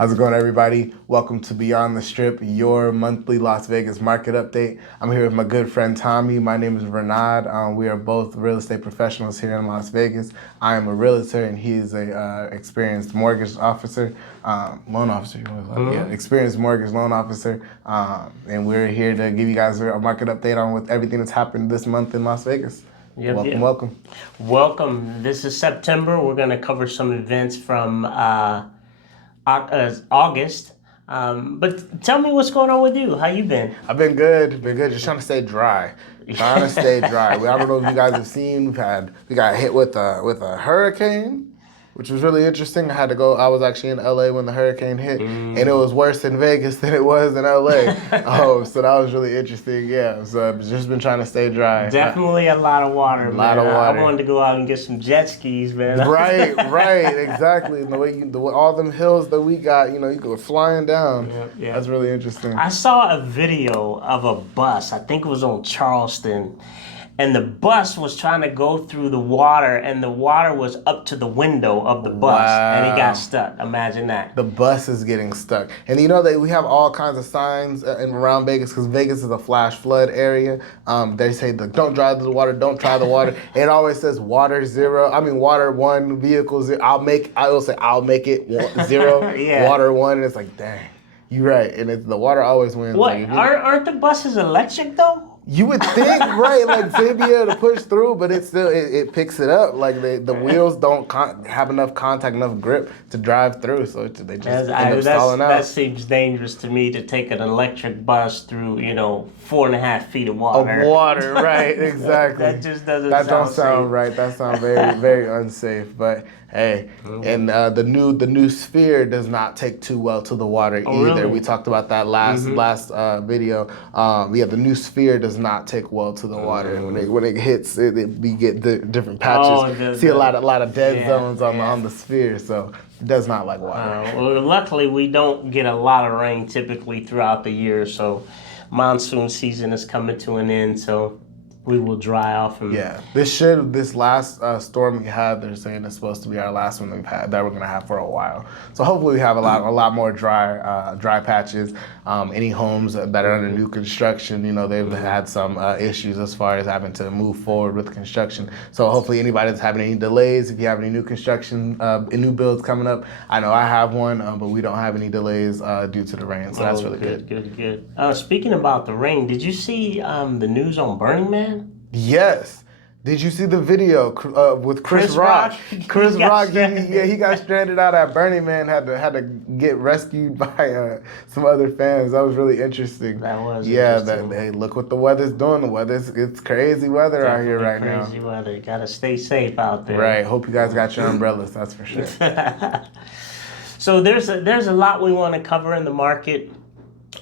How's it going, everybody? Welcome to Beyond the Strip, your monthly Las Vegas market update. I'm here with my good friend Tommy. My name is Vecindad. We are both real estate professionals here in Las Vegas. I am a realtor, and he is a experienced mortgage officer, loan officer. Yeah, experienced mortgage loan officer. And we're here to give you guys a market update on with everything that's happened this month in Las Vegas. Welcome. Welcome. This is September. We're going to cover some events from August. But tell me what's going on with you. How you been? I've been good. Just trying to stay dry. I don't know if you guys have seen. We got hit with a hurricane, which was really interesting. I had to go. I was actually in LA when the hurricane hit, and it was worse in Vegas than it was in LA. So that was really interesting. Yeah. So I've just been trying to stay dry. Definitely a lot of water. A lot of water. I wanted to go out and get some jet skis, man. Right, exactly. And the way all them hills that we got, you go flying down. Yeah. That's really interesting. I saw a video of a bus. I think it was on Charleston. And the bus was trying to go through the water, and the water was up to the window of the bus, and it got stuck. Imagine that. The bus is getting stuck. And you know that we have all kinds of signs around Vegas, because Vegas is a flash flood area. They say, don't drive the water, don't try the water. It always says water 1, vehicle 0. I'll make it 0, yeah. Water 1, and it's like, dang, you're right. And the water always wins. What, aren't the buses electric though? You would think, right? Like they'd be able to push through, but it picks it up. Like the wheels don't have enough contact, enough grip to drive through, so they just end up stalling out. That seems dangerous to me, to take an electric bus through 4.5 feet of water. Of water, right? Exactly. That just doesn't. That sound don't sound safe. Right. That sounds very very unsafe. But hey, and the new sphere does not take too well to the water either. Really? We talked about that last video. The new sphere does not take well to the water. When it hits, we get the different patches. See a lot of dead zones on the sphere, so it does not like water. Well, luckily we don't get a lot of rain typically throughout the year, so monsoon season is coming to an end. So we will dry off. This last storm we had, they're saying it's supposed to be our last one that we're gonna have for a while. So hopefully we have a lot more dry patches. Any homes that are under new construction, they've had some issues as far as having to move forward with construction. So hopefully anybody that's having any delays, if you have any new construction, new builds coming up, I know I have one, but we don't have any delays due to the rain. So that's really good. Good. Speaking about the rain, did you see the news on Burning Man? Yes. Did you see the video with Chris Rock? Chris Rock, he got stranded out at Burning Man. Had to get rescued by some other fans. That was really interesting. That was interesting. Hey, look what the weather's doing. It's crazy weather out here right now. Crazy weather. You gotta stay safe out there. Right. Hope you guys got your umbrellas. That's for sure. So there's a lot we want to cover in the market.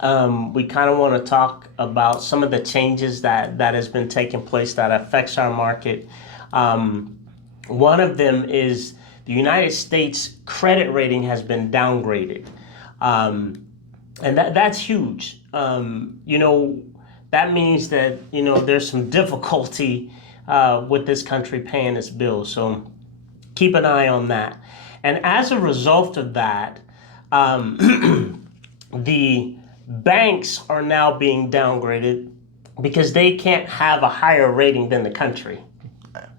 We kind of want to talk about some of the changes that has been taking place that affects our market. One of them is the United States credit rating has been downgraded. And that's huge. That means that, there's some difficulty with this country paying its bills. So keep an eye on that. And as a result of that, the banks are now being downgraded because they can't have a higher rating than the country.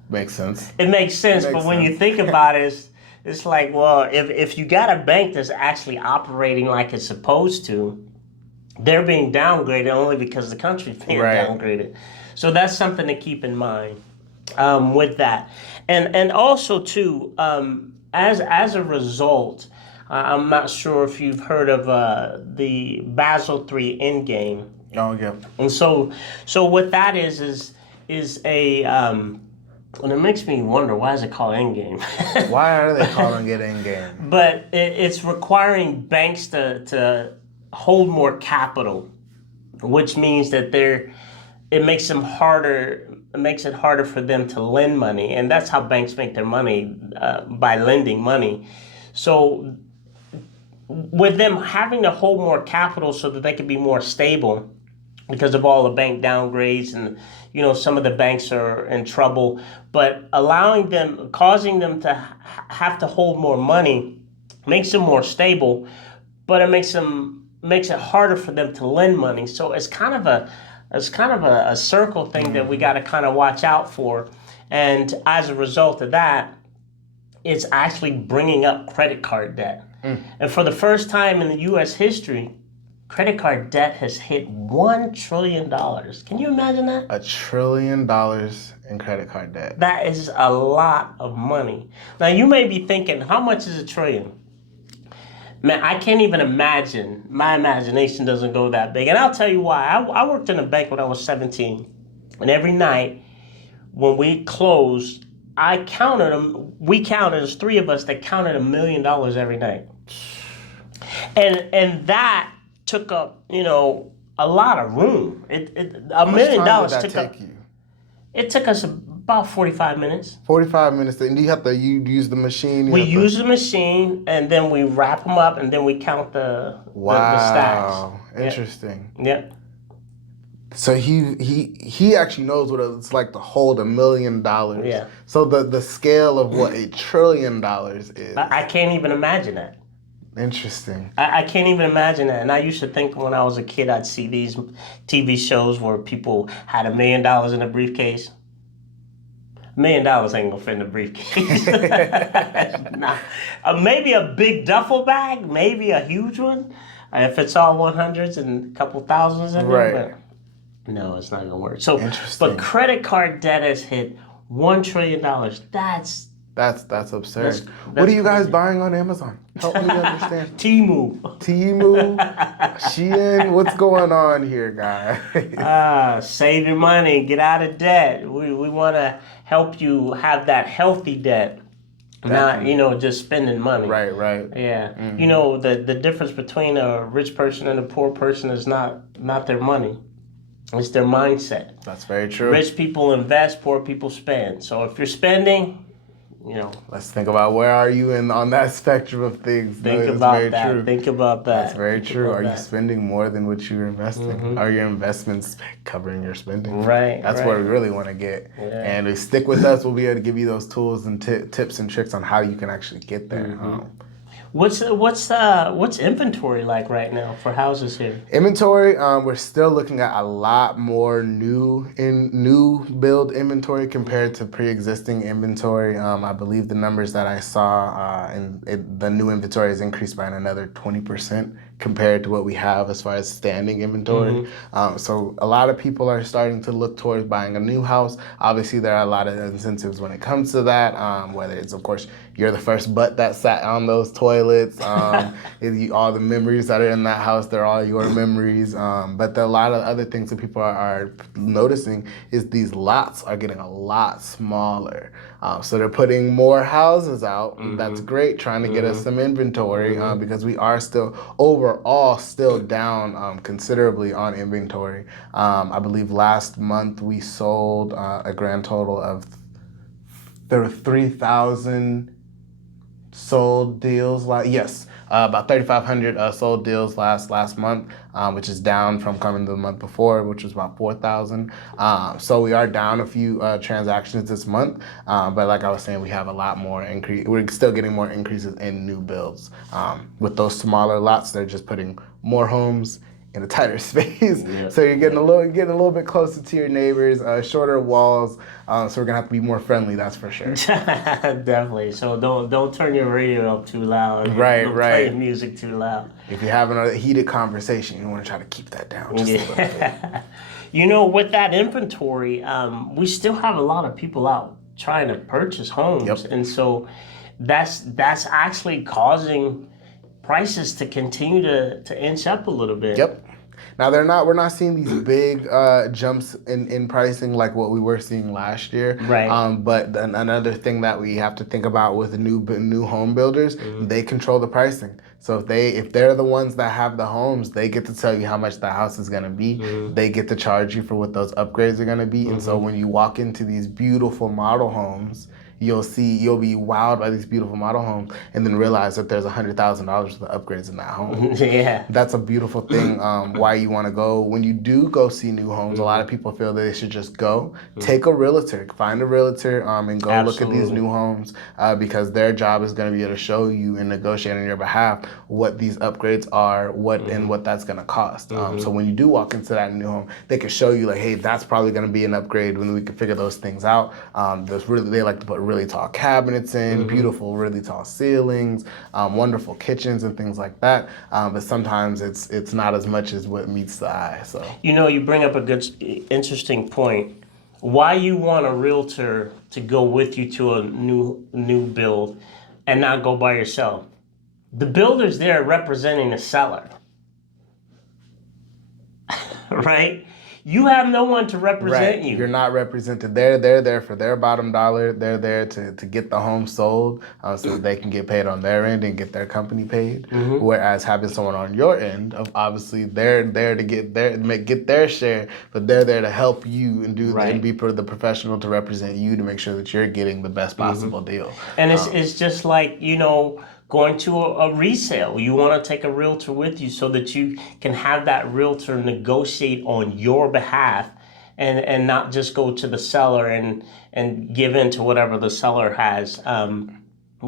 Makes sense. It makes sense, but when you think about it, it's like, well, if you got a bank that's actually operating like it's supposed to, they're being downgraded only because the country's being downgraded. So that's something to keep in mind with that. And also, too, as a result, I'm not sure if you've heard of the Basel III Endgame. Oh, yeah. And so what that is a and it makes me wonder, why is it called Endgame? Why are they calling it Endgame? But it's requiring banks to hold more capital, which means that it makes it harder for them to lend money, and that's how banks make their money, by lending money. So with them having to hold more capital so that they can be more stable because of all the bank downgrades, and some of the banks are in trouble, but causing them to have to hold more money makes them more stable. but it makes it harder for them to lend money. So it's kind of a circle thing that we got to kind of watch out for. And as a result of that, it's actually bringing up credit card debt. And for the first time in the U.S. history, credit card debt has hit $1 trillion. Can you imagine that? $1 trillion in credit card debt. That is a lot of money. Now, you may be thinking, how much is $1 trillion? Man, I can't even imagine. My imagination doesn't go that big. And I'll tell you why. I worked in a bank when I was 17. And every night when we closed, I counted them. We counted, there's three of us that counted $1 million every night. And that took up, a lot of room. $1 million took up. It took us about 45 minutes. 45 minutes. And you use the machine? We use the machine, and then we wrap them up, and then we count the stacks. Wow, interesting. Yep. So he actually knows what it's like to hold $1 million. Yeah. So the scale of what $1 trillion is. I can't even imagine that. Interesting. I can't even imagine that. And I used to think when I was a kid, I'd see these TV shows where people had $1 million in a briefcase. $1 million ain't gonna fit in a briefcase. Nah. Maybe a big duffel bag, maybe a huge one. If it's all 100s and a couple thousands in there. Right. But no, it's not gonna work. So, interesting. but credit card debt has hit $1 trillion. That's absurd. What are you guys buying on Amazon? Help me understand. Temu, Shein, what's going on here, guys? Save your money, get out of debt. We want to help you have that healthy debt, not just spending money. Right. Yeah, the difference between a rich person and a poor person is not their money. It's their mindset. That's very true. Rich people invest, poor people spend. So if you're spending, let's think about where are you on that spectrum of things. Think about that. True. Think about that. That's very true. Are you spending more than what you're investing? Mm-hmm. Are your investments covering your spending? Right. That's where we really want to get. Yeah. And if you stick with us, we'll be able to give you those tools and tips and tricks on how you can actually get there. Mm-hmm. What's inventory like right now for houses here? Inventory, we're still looking at a lot more new build inventory compared to pre-existing inventory. I believe the numbers that I saw, the new inventory has increased by another 20% compared to what we have as far as standing inventory. Mm-hmm. So a lot of people are starting to look towards buying a new house. Obviously, there are a lot of incentives when it comes to that, whether it's, of course, you're the first butt that sat on those toilets. All the memories that are in that house, they're all your memories. But there are a lot of other things that people are noticing is these lots are getting a lot smaller. So they're putting more houses out. Mm-hmm. That's great, trying to get us some inventory because we are still overall down considerably on inventory. I believe last month we sold a grand total of 3,000 sold deals. About 3,500 sold deals last month, which is down from coming the month before, which was about 4,000. So we are down a few transactions this month, but like I was saying, we have a lot more increase. We're still getting more increases in new builds. With those smaller lots, they're just putting more homes in a tighter space. Yeah. So you're getting a little bit closer to your neighbors, shorter walls. So we're gonna have to be more friendly, that's for sure. Definitely. So don't turn your radio up too loud. Right. Don't play music too loud. If you're having a heated conversation, you want to try to keep that down just a little bit. With that inventory, we still have a lot of people out trying to purchase homes, and so that's actually causing prices to continue to inch up a little bit. Yep. Now we're not seeing these big jumps in pricing like what we were seeing last year. Right. But another thing that we have to think about with new home builders, they control the pricing. So if they're the ones that have the homes, they get to tell you how much the house is gonna be. They get to charge you for what those upgrades are gonna be. And so when you walk into these beautiful model homes, you'll be wowed by these beautiful model homes, and then realize that there's $100,000 worth of upgrades in that home. Yeah. That's a beautiful thing. Why you want to go when you do go see new homes. A lot of people feel that they should just go take a realtor, find a realtor, and go look at these new homes because their job is going to be able to show you and negotiate on your behalf what these upgrades are, and what that's going to cost. So when you do walk into that new home, they can show you like, hey, that's probably going to be an upgrade when we can figure those things out. They like to put really tall cabinets in, beautiful, really tall ceilings, wonderful kitchens and things like that. But sometimes it's not as much as what meets the eye. So you bring up a good, interesting point. Why you want a realtor to go with you to a new build and not go by yourself? The builder's there representing the seller, right? You have no one to represent you. You're not represented. They're there for their bottom dollar. They're there to get the home sold so that they can get paid on their end and get their company paid. Whereas having someone on your end, obviously they're there to get their share, but they're there to help you and and be the professional to represent you to make sure that you're getting the best possible deal. And it's just like, going to a resale. You want to take a realtor with you so that you can have that realtor negotiate on your behalf and not just go to the seller and give in to whatever the seller has.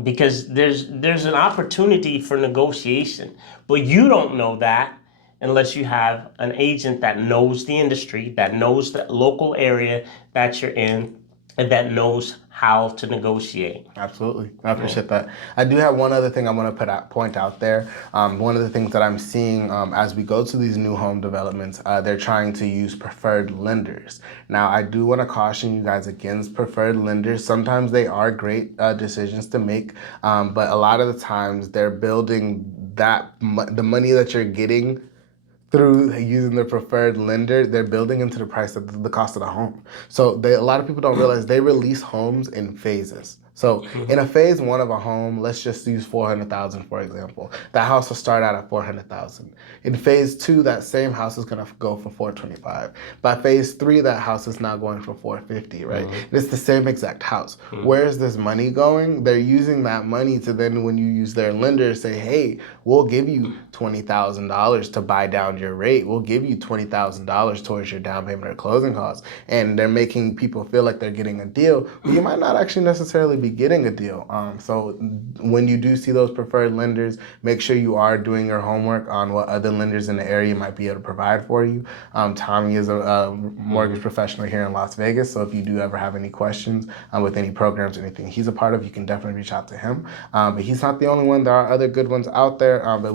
Because there's an opportunity for negotiation, but you don't know that unless you have an agent that knows the industry, that knows the local area that you're in, and that knows how to negotiate. Absolutely. I appreciate that. I do have one other thing I want to point out there. One of the things that I'm seeing as we go to these new home developments, they're trying to use preferred lenders. Now, I do want to caution you guys against preferred lenders. Sometimes they are great decisions to make, but a lot of the times they're building the money that you're getting through using the preferred lender, they're building into the price of the cost of the home. So a lot of people don't realize they release homes in phases. So in a phase one of a home, let's just use 400,000 for example. That house will start out at 400,000. In phase two, that same house is gonna go for 425. By phase three, that house is now going for 450, right? It's the same exact house. Where is this money going? They're using that money to then, when you use their lender, say, hey, we'll give you $20,000 to buy down your rate. We'll give you $20,000 towards your down payment or closing costs. And they're making people feel like they're getting a deal, but you might not actually necessarily be getting a deal. So when you do see those preferred lenders, make sure you are doing your homework on what other lenders in the area might be able to provide for you. Tommy is a mortgage professional here in Las Vegas, so if you do ever have any questions with any programs or anything he's a part of, you can definitely reach out to him. But he's not the only one. There are other good ones out there, but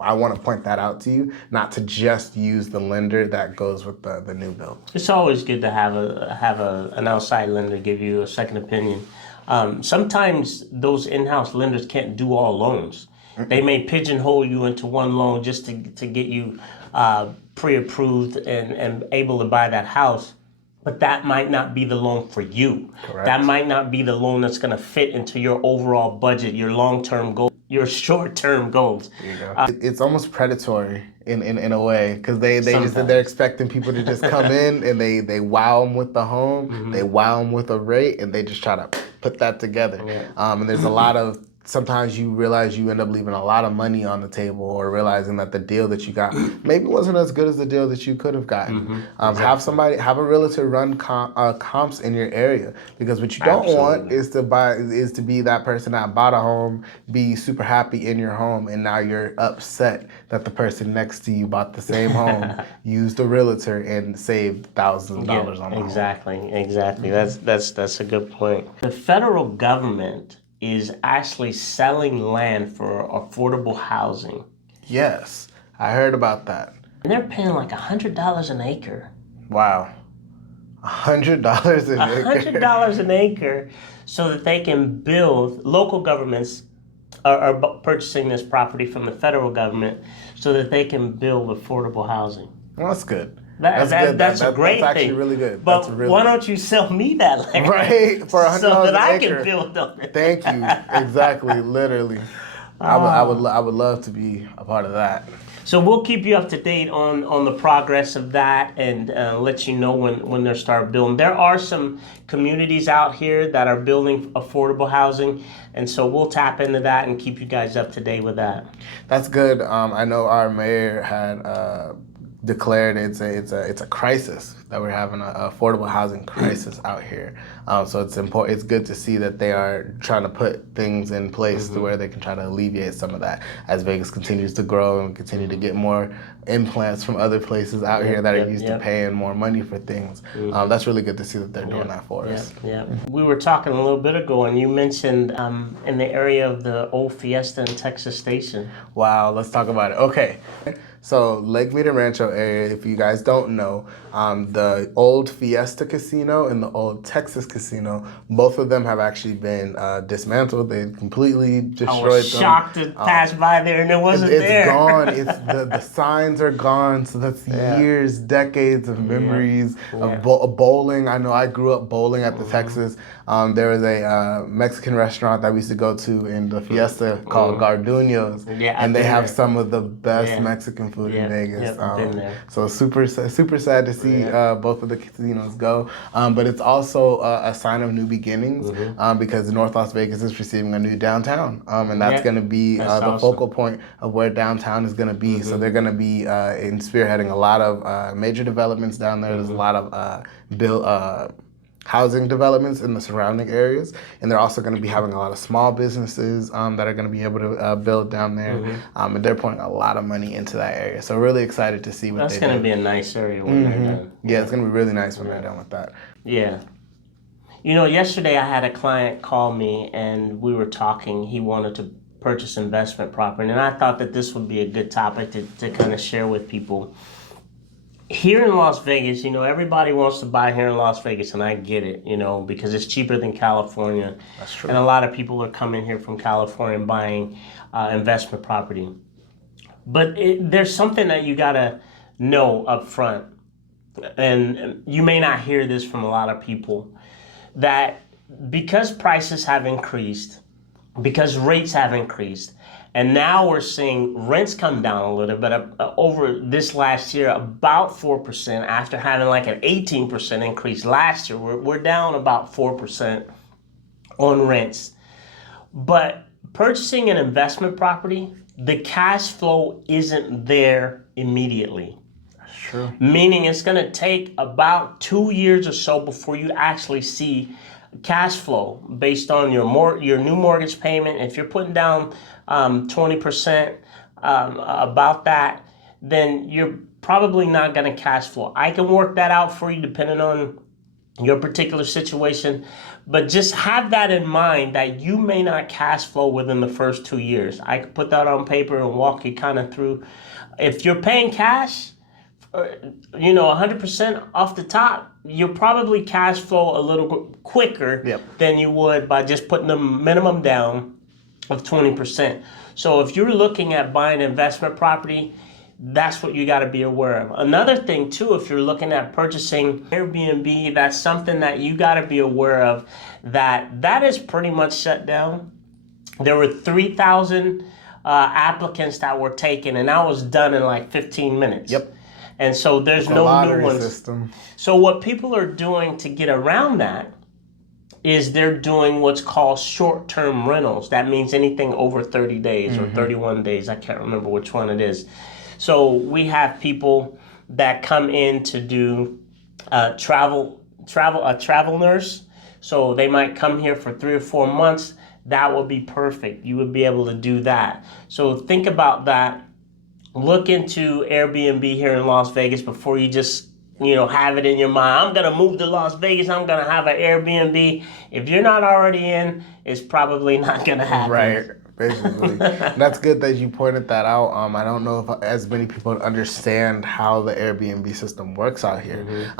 I want to point that out to you, not to just use the lender that goes with the new build. It's always good to have an outside lender give you a second opinion. Sometimes those in-house lenders can't do all loans. They may pigeonhole you into one loan just to get you pre-approved and able to buy that house. But that might not be the loan for you. Correct. That might not be the loan that's going to fit into your overall budget, your long-term goals, your short-term goals. There you go. It's almost predatory in a way, because they're expecting people to just come in and they wow them with the home, they wow them with a rate, and they just try to put that together. And there's a lot of, sometimes you realize you end up leaving a lot of money on the table, or realizing that the deal that you got maybe wasn't as good as the deal that you could have gotten. Exactly. Have a realtor run comps in your area, because what you don't want is to be that person that bought a home, be super happy in your home, and now you're upset that the person next to you bought the same home, used a realtor, and saved thousands of dollars on the home. Exactly. That's a good point. The federal government is actually selling land for affordable housing. Yes, I heard about that. And they're paying like $100 an acre. Wow. $100 an acre. $100 an acre, so that they can build. Local governments are purchasing this property from the federal government so that they can build affordable housing. Well, that's good. That's a great thing. That's actually really good. But why don't you sell me that land? Right, for $100 so that an I acre. can build on it. Thank you. Exactly, literally. I would love to be a part of that. So we'll keep you up to date on the progress of that and let you know when they start building. There are some communities out here that are building affordable housing, and so we'll tap into that and keep you guys up to date with that. That's good. I know our mayor had declared it's a crisis that we're having an affordable housing crisis out here. So it's important. It's good to see that they are trying to put things in place to where they can try to alleviate some of that as Vegas continues to grow and continue to get more implants from other places out here that are used to paying more money for things. That's really good to see that they're doing that for us. Yeah. We were talking a little bit ago, and you mentioned in the area of the old Fiesta and Texas Station. Wow, let's talk about it. Okay. So Lake Mead and Rancho area, if you guys don't know, the old Fiesta Casino and the old Texas Casino, both of them have actually been dismantled. They completely destroyed them. I was shocked to pass by there and it wasn't there. It's gone. It's the signs are gone. So that's years, decades of memories of bowling. I know I grew up bowling at the Texas. There was a Mexican restaurant that we used to go to in the Fiesta called Garduño's, and they have some of the best Mexican food in Vegas. So super sad to see both of the casinos go. But it's also a sign of new beginnings because North Las Vegas is receiving a new downtown, and that's going to be the focal point of where downtown is going to be. So they're going to be spearheading a lot of major developments down there. There's a lot of housing developments in the surrounding areas, and they're also going to be having a lot of small businesses that are going to be able to build down there, and they're putting a lot of money into that area. So really excited to see what that's going to be a nice area when they're done. Yeah, it's going to be really nice when they're done with that. Yeah. You know, yesterday I had a client call me and we were talking. He wanted to purchase investment property, and I thought that this would be a good topic to kind of share with people. Here in Las Vegas, you know, everybody wants to buy here in Las Vegas, and I get it, you know, because it's cheaper than California. That's true. And a lot of people are coming here from California and buying investment property. But there's something that you got to know up front, and you may not hear this from a lot of people, that because prices have increased, because rates have increased, and now we're seeing rents come down a little bit over this last year, about 4% after having like an 18% increase last year. We're down about 4% on rents. But purchasing an investment property, the cash flow isn't there immediately. That's true. Meaning it's going to take about 2 years or so before you actually see cash flow based on your new mortgage payment. If you're putting down 20% about that, then you're probably not going to cash flow. I can work that out for you depending on your particular situation, but just have that in mind that you may not cash flow within the first 2 years. I could put that on paper and walk you kind of through. If you're paying cash, 100% off the top, you'll probably cash flow a little quicker than you would by just putting the minimum down of 20%. So if you're looking at buying investment property, that's what you got to be aware of. Another thing too, if you're looking at purchasing Airbnb, that's something that you got to be aware of, that is pretty much shut down. There were 3,000 applicants that were taken, and that was done in like 15 minutes. Yep. And so there's no new ones. System. So what people are doing to get around that is they're doing what's called short-term rentals. That means anything over 30 days or 31 days. I can't remember which one it is. So we have people that come in to do a travel nurse. So they might come here for 3 or 4 months. That would be perfect. You would be able to do that. So think about that. Look into Airbnb here in Las Vegas before you just, have it in your mind. I'm going to move to Las Vegas. I'm going to have an Airbnb. If you're not already in, it's probably not going to happen. Right. Basically. That's good that you pointed that out. I don't know if as many people understand how the Airbnb system works out here.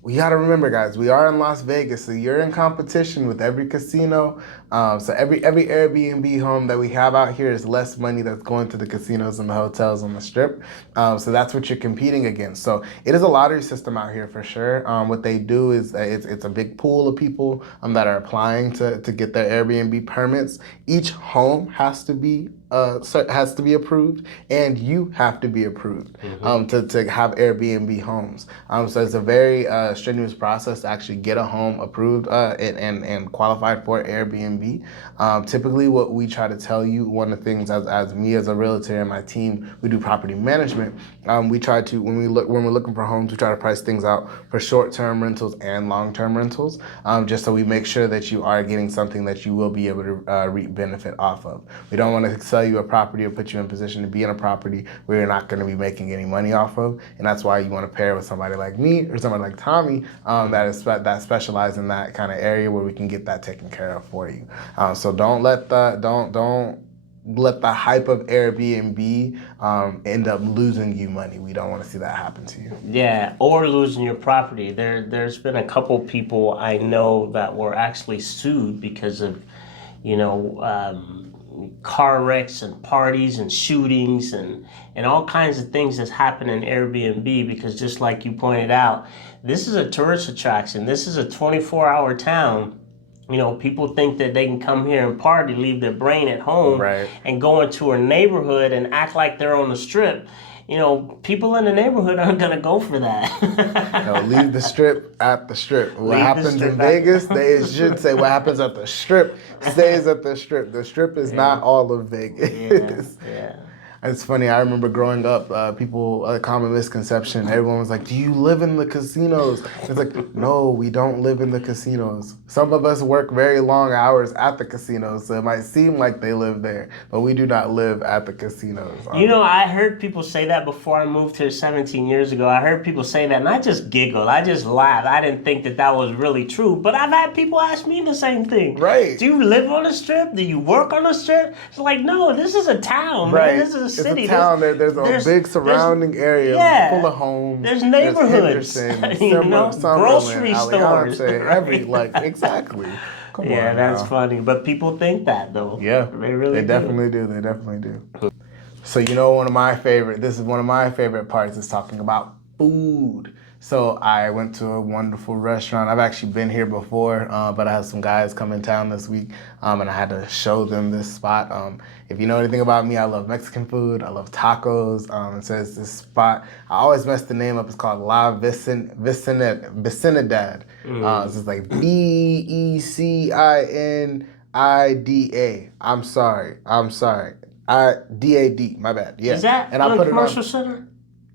We got to remember, guys, we are in Las Vegas, so you're in competition with every casino, So every Airbnb home that we have out here is less money that's going to the casinos and the hotels on the strip. So that's what you're competing against. So it is a lottery system out here for sure. What they do is it's a big pool of people that are applying to get their Airbnb permits. Each home has to be approved, and you have to be approved to have Airbnb homes. So it's a very strenuous process to actually get a home approved and qualified for Airbnb. Typically, what we try to tell you, one of the things as me as a realtor and my team, we do property management. We try to when we're looking for homes, we try to price things out for short-term rentals and long-term rentals, just so we make sure that you are getting something that you will be able to reap benefit off of. We don't want to sell you a property or put you in a position to be in a property where you're not going to be making any money off of, and that's why you want to pair with somebody like me or somebody like Tommy that specializes in that kind of area where we can get that taken care of for you. So don't let the hype of Airbnb end up losing you money. We don't want to see that happen to you. Yeah, or losing your property. There's been a couple people I know that were actually sued because of, car wrecks and parties and shootings and all kinds of things that's happened in Airbnb, because just like you pointed out, this is a tourist attraction. This is a 24-hour town. People think that they can come here and party, leave their brain at home, right, and go into a neighborhood and act like they're on the strip. People in the neighborhood aren't going to go for that. Leave the strip at the strip. What happens in Vegas, they should say what happens at the strip stays at the strip. The strip is not all of Vegas. Yeah. It's funny, I remember growing up, a common misconception, everyone was like, do you live in the casinos? It's like, no, we don't live in the casinos. Some of us work very long hours at the casinos, so it might seem like they live there, but we do not live at the casinos. I heard people say that before I moved here 17 years ago. I heard people say that, and I just giggled. I just laughed. I didn't think that was really true, but I've had people ask me the same thing. Right. Do you live on the strip? Do you work on the strip? It's like, no, this is a town, right. man. This is city. It's a town. There's a big surrounding area full of homes. There's neighborhoods. Grocery stores. Exactly. Come on, that's funny. But people think that though. Yeah, they definitely do. They definitely do. So one of my favorite parts is talking about food. So I went to a wonderful restaurant. I've actually been here before, but I had some guys come in town this week, and I had to show them this spot. If you know anything about me, I love Mexican food. I love tacos. And so it's this spot. I always mess the name up. It's called La Vecindad. It's just like Becinida. I'm sorry. DAD. My bad. Yeah. Is that and on I put Commercial Center?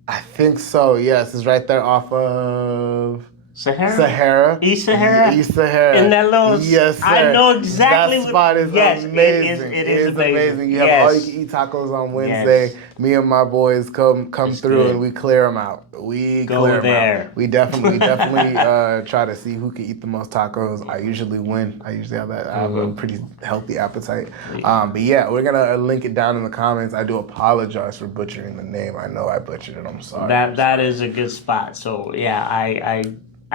I think so, yes. It's right there off of Sahara? East Sahara? East Sahara. In that little... Yes, sir. I know exactly that spot is amazing. It is amazing. You have all you can eat tacos on Wednesday. Yes. Me and my boys come through and we clear them out. We definitely try to see who can eat the most tacos. I usually win. I have a pretty healthy appetite. But yeah, we're gonna link it down in the comments. I do apologize for butchering the name. I know I butchered it. I'm sorry. That is a good spot. So yeah, I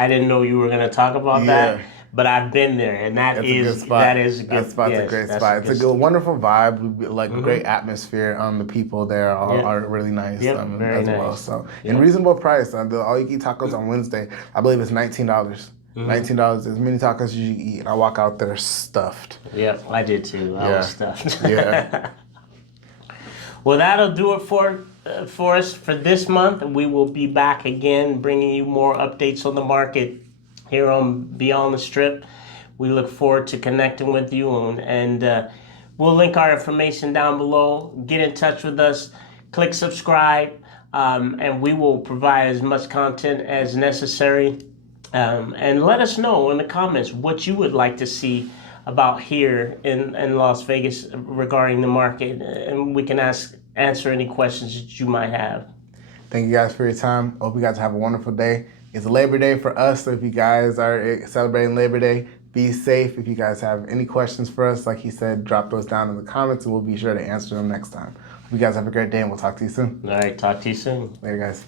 didn't know you were gonna talk about that. But I've been there, and that is a good spot. That spot's a great spot. It's a good, wonderful vibe, great atmosphere. The people there are really nice as well. So, in reasonable price. The all you can eat tacos on Wednesday, I believe it's $19. $19, as many tacos as you eat, and I walk out there stuffed. Yep, I did too. I was stuffed. Yeah. Well, that'll do it for us for this month. We will be back again, bringing you more updates on the market here on Beyond the Strip. We look forward to connecting with you, and we'll link our information down below. Get in touch with us, click subscribe, and we will provide as much content as necessary. And let us know in the comments what you would like to see about here in Las Vegas regarding the market, and we can answer any questions that you might have. Thank you guys for your time. Hope you guys have a wonderful day. It's Labor Day for us, so if you guys are celebrating Labor Day, be safe. If you guys have any questions for us, like he said, drop those down in the comments, and we'll be sure to answer them next time. Hope you guys have a great day, and we'll talk to you soon. All right, talk to you soon. Later, guys.